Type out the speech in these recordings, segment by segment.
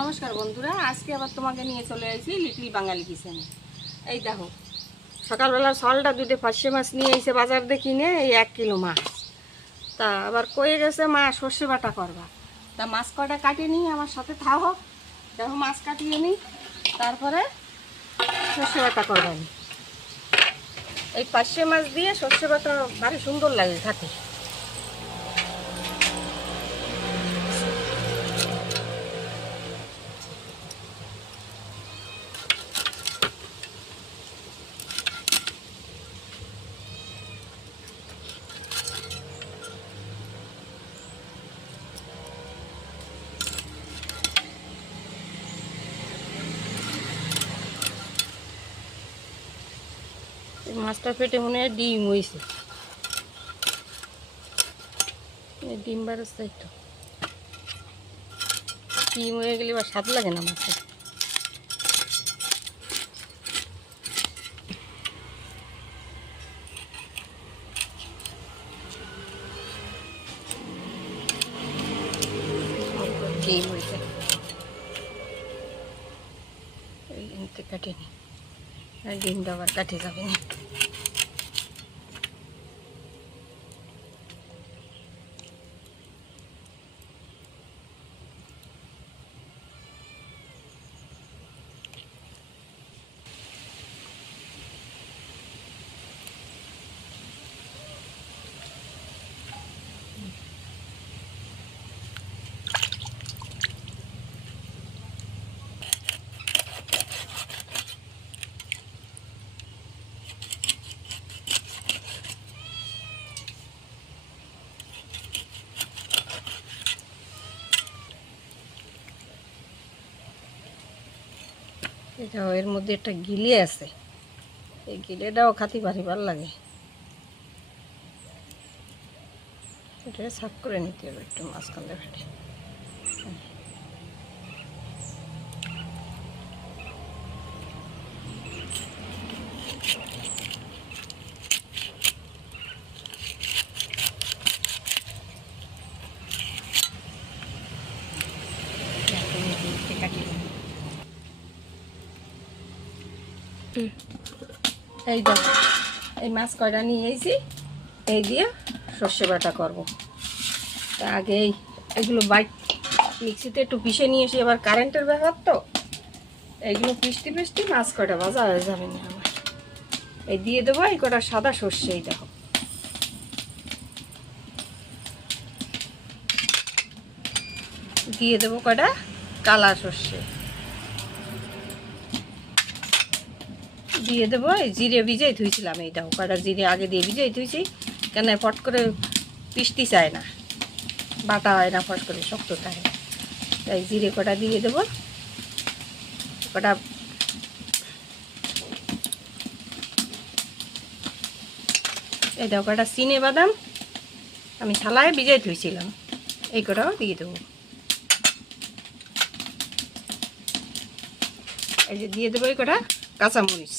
নমস্কার বন্ধুরা, আজকে আবার তোমাকে নিয়ে চলে এসেছি লিটল বাঙালি কিচেনে। এই দেখো, সকালবেলা সলটা দুটো ফাঁসে মাছ নিয়ে এসে বাজার দিয়ে কিনে এই 1 কিলো মাছ। তা আবার কয়ে গেছে মা সর্ষে বাটা করবা, তা মাছ কটা কাটিয়ে নিই, আমার সাথে থাকো। দেখো মাছ কাটিয়ে নিই, তারপরে সর্ষে বাটা করবানি। এই ফাঁসে মাছ দিয়ে সর্ষে বাটা ভারী সুন্দর লাগে খেতে। মাছটা পেটে মনে হয় ডিম হয়েছে, ডিম বাড়ছে একটু। ডিম হয়ে গেলে বা স্বাদ লাগে না মাছে। ডিম হয়েছে, কাটে নি, আর ডিমটা আবার কাটে যাবে না। এটা এর মধ্যে একটা গিলে আছে, এই গিলেটাও খাতি ভারী ভালো লাগে। এটা সাফ করে নিতে হবে একটু মাঝখান ফেটে। এই দেখো, এই মাছ কয়টা নিয়ে এসেছি, এই দিয়ে সর্ষে বাটা করবো। তা আগে এগুলো মিক্সিতে একটু পিষে নিয়ে এসে, এবার কারেন্টের ব্যাপার তো, এইগুলো পিষতে পিষতে মাছ কয়টা ভাজা হয়ে যাবে না আমার। এই দিয়ে দেবো এই কটা সাদা সর্ষে, এই দেখো। দিয়ে দেবো কটা কালা সর্ষে, দিয়ে দেবো এই জিরে ভিজাই ধুইছিলাম। এই দেখো কটা জিরে আগে দিয়ে ভিজাই ধুইছি, কেন ফট করে পিষতে চায় না, বাটা হয় না, ফট করে শক্ত থাকে। তাই জিরে কটা দিয়ে দেবো, কটা এই দেখো কটা চিনে বাদাম আমি থালায় ভিজাই ধুইছিলাম, এই কটাও দিয়ে দেবো। এই যে দিয়ে দেবো এই কটা কাঁচামরিচ,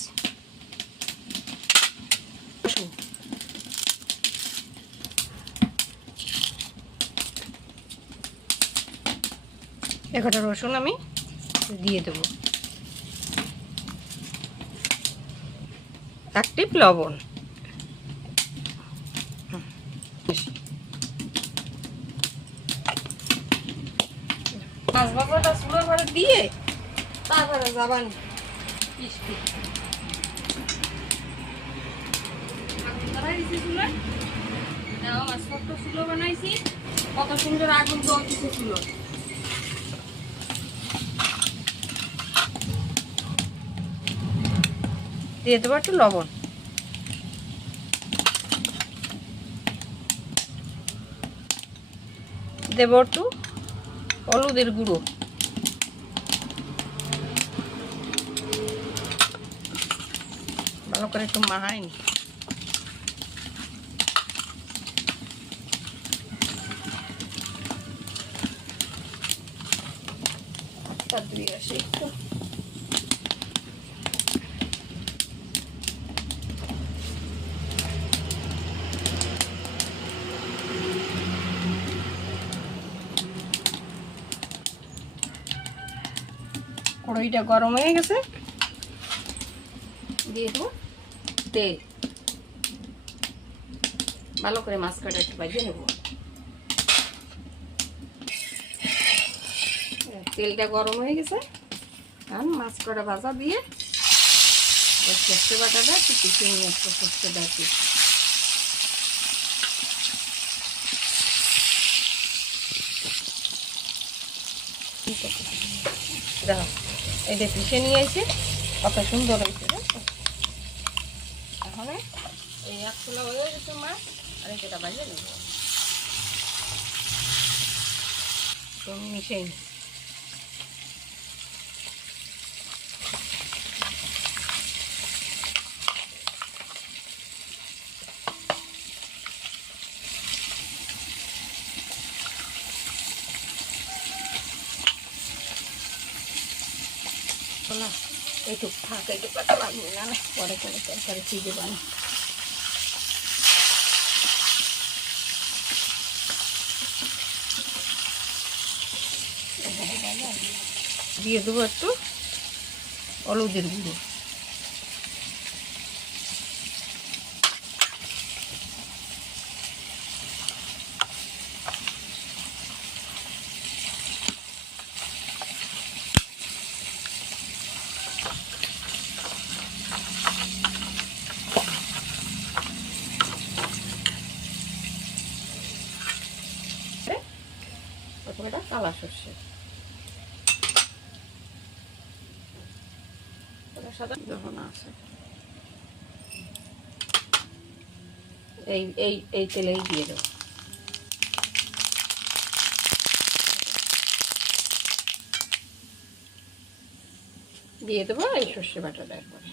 একটা রসুন আমি দিয়ে দেবো, 1 টিপ লবণ, মাছ ভাজাটা চুলোর পরে দিয়ে তারপরে যাবান পিষতে। মাছ কত চুলো বানাইছি, কত সুন্দর আগুন জ্বলতেছে চুলো। দিয়ে দেবো একটু লবণ, দেবো একটু হলুদের গুঁড়ো, ভালো করে একটু মাখাই নি। দিয়ে আসি একটু, কড়াইটা গরম হয়ে গেছে, দিয়ে দেবো তেল। ভালো করে মাছ কাটা একটু ভেজে নেব। তেলটা গরম হয়ে গেছে, আর মাছ কটা ভাজা দিয়ে সর্ষে বাটাটা একটু পিষে নিয়ে আসবো। সর্ষে বাটি দেখো, এটা পিষে নিয়ে এসে কত সুন্দর হয়েছে। এখন এই এক খোলা হয়ে গেছে মাছ, আর এটা বাজিয়ে নেব। মিশিয়ে নিই। এইটুক থাক, এইটুক পাতা লাগবে না, পরে কোনো তরকারি চিজে বানি। দিয়ে দেবো একটু হলুদের গুঁড়ো, এটা কালা সর্ষে, সাদা যখন আছে এই এই এই তেলেই দিয়ে দেবো। দিয়ে দেবো এই সর্ষে বাটাটা একবারে।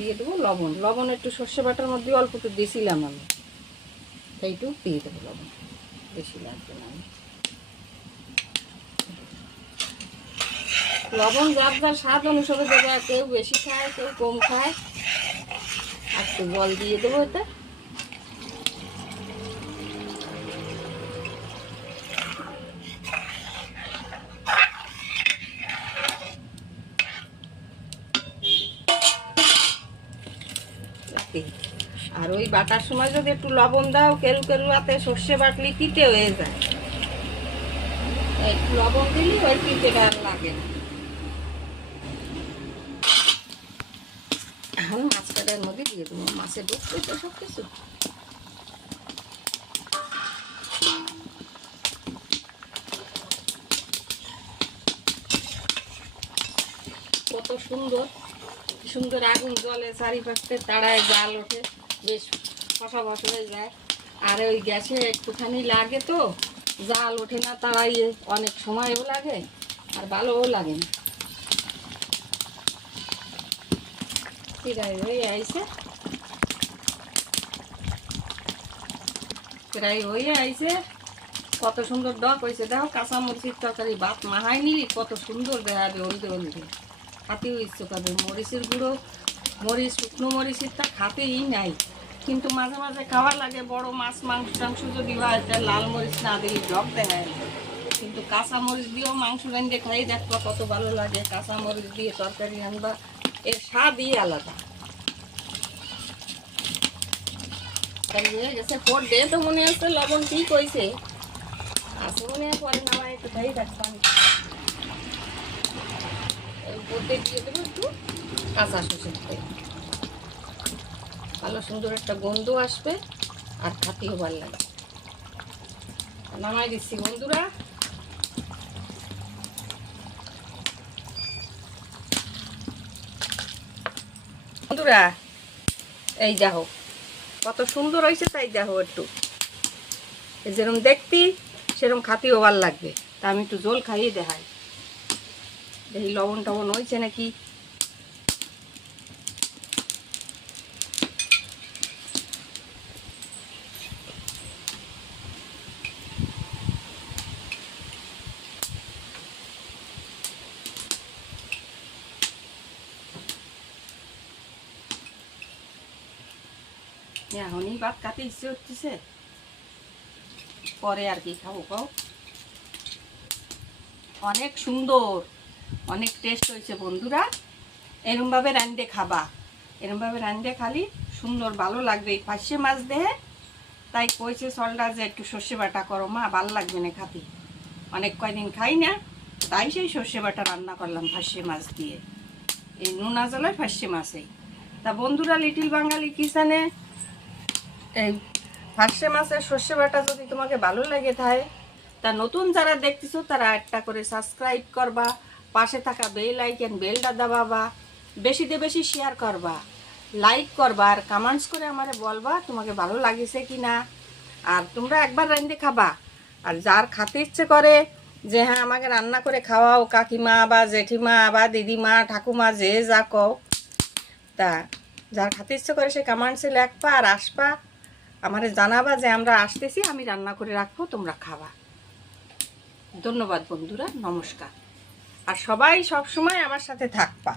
দিয়ে দেবো লবণ। লবণ একটু সর্ষে বাটার মধ্যে অল্প একটু দিয়েছিলাম আমি, তাই একটু দিয়ে দেবো লবণ, বেশি লাগবে না। লবণ যার যার স্বাদ অনুসারে দেবো, কেউ বেশি খায় কেউ কম খায়। আর একটু জল দিয়ে দেবো এটা। আর ওই বাটার সময় যদি একটু লবণ দাও, কেরু কেরু হাতে সর্ষে বাটলি তিতে হয়ে যায়, একটু লবণ দিলে ওই তিতেটা আর লাগে না। এখন মাছ কাটার মধ্যে দিয়ে দেবো, মাছে ঢুকবে তো সব কিছু। কত সুন্দর সুন্দর আগুন জলে, চারিপাশে তাড়ায় জাল ওঠে, বেশ ফসা ফস হয়ে যায়। আর ওই গ্যাসে একটুখানি লাগে তো জাল ওঠে না, তাড়াইয়ে অনেক সময়ও লাগে আর ভালোও লাগে না। প্রায় হয়ে আইছে, প্রায় হয়ে আইছে। কত সুন্দর ডক হয়েছে দেখো। কাঁচামরিচের তরকারি ভাত মাহাই নিলি কত সুন্দর দেখাবে, হলদে হলদে খাতেও ইচ্ছে করবে। মরিচের গুঁড়ো, মরিচ, শুকনো মরিচেরটা খাতেই নাই, কিন্তু মাঝে মাঝে খাওয়ার লাগে। বড় মাছ মাংস টাংস যদি হয় তার লাল মরিচ না দিলে ডক দেখায়, কিন্তু কাঁচা মরিচ দিয়েও মাংস রান্ধে খাই দেখবা কত ভালো লাগে। কাঁচা মরিচ দিয়ে তরকারি রান্না, এর স্বাদই আলাদা। গেছে পর দে তো মনে হচ্ছে লবণ ঠিক হয়েছে, আছে মনে হয় পরে নামায় একটু খাই দেখবান। মধ্যে দিয়ে দেবো একটু কাঁচা সর্ষের তেল, ভালো সুন্দর একটা গন্ধ আসবে আর খাতিও ভালো লাগে। নামাই দিচ্ছি বন্ধুরা। বন্ধুরা এই দেখো কত সুন্দর হয়েছে, তাই দেখো একটু যেরকম দেখতি সেরকম খাতেও ভালো লাগবে। তা আমি একটু জল খাইয়ে দেখাই, দেখি লবণ টবণ হয়েছে নাকি। এখনই ভাত খাতে ইচ্ছে হচ্ছে, পরে আর কি খাবো খাও। অনেক সুন্দর, অনেক টেস্ট হয়েছে বন্ধুরা। এরমভাবে রান্ধে খাবা, এরমভাবে রান্ধে খালি সুন্দর ভালো লাগবে। এই পার্শে মাছ দেহে তাই কইছে সলটা যে একটু সর্ষে বাটা করো মা, ভালো লাগবে না খাতে, অনেক কয়দিন খাই না, তাই সেই সর্ষে বাটা রান্না করলাম পার্শে মাছ দিয়ে, এই নুনা জলের পার্শে মাছেই। তা বন্ধুরা লিটিল বাঙালি কিচেনে এই পার্শে মাছের সর্ষে বাটা যদি তোমাকে ভালো লাগে থাকে, তা নতুন যারা দেখতেছো তারা একটা করে সাবস্ক্রাইব করবা, পাশে থাকা বেল আইকন বেলটা দাবাবা, বেশিতে বেশি শেয়ার করবা, লাইক করবা, আর কমেন্টস করে আমারে বলবা তোমাকে ভালো লাগিছে কি না। আর তোমরা একবার রান্ধে খাবা, আর যার খাতে ইচ্ছে করে যে হ্যাঁ আমাকে রান্না করে খাওয়াও কাকিমা বা জেঠিমা বা দিদিমা ঠাকুমা যে যা কও, তা যার খাতে ইচ্ছে করে সে কমেন্টসে লেখবা আর আসবা, আমারে জানাবা যে আমরা আসতেছি, আমি রান্না করে রাখবো, তোমরা খাবা। ধন্যবাদ বন্ধুরা, নমস্কার। আর সবাই সব সময় আমার সাথে থাকবা।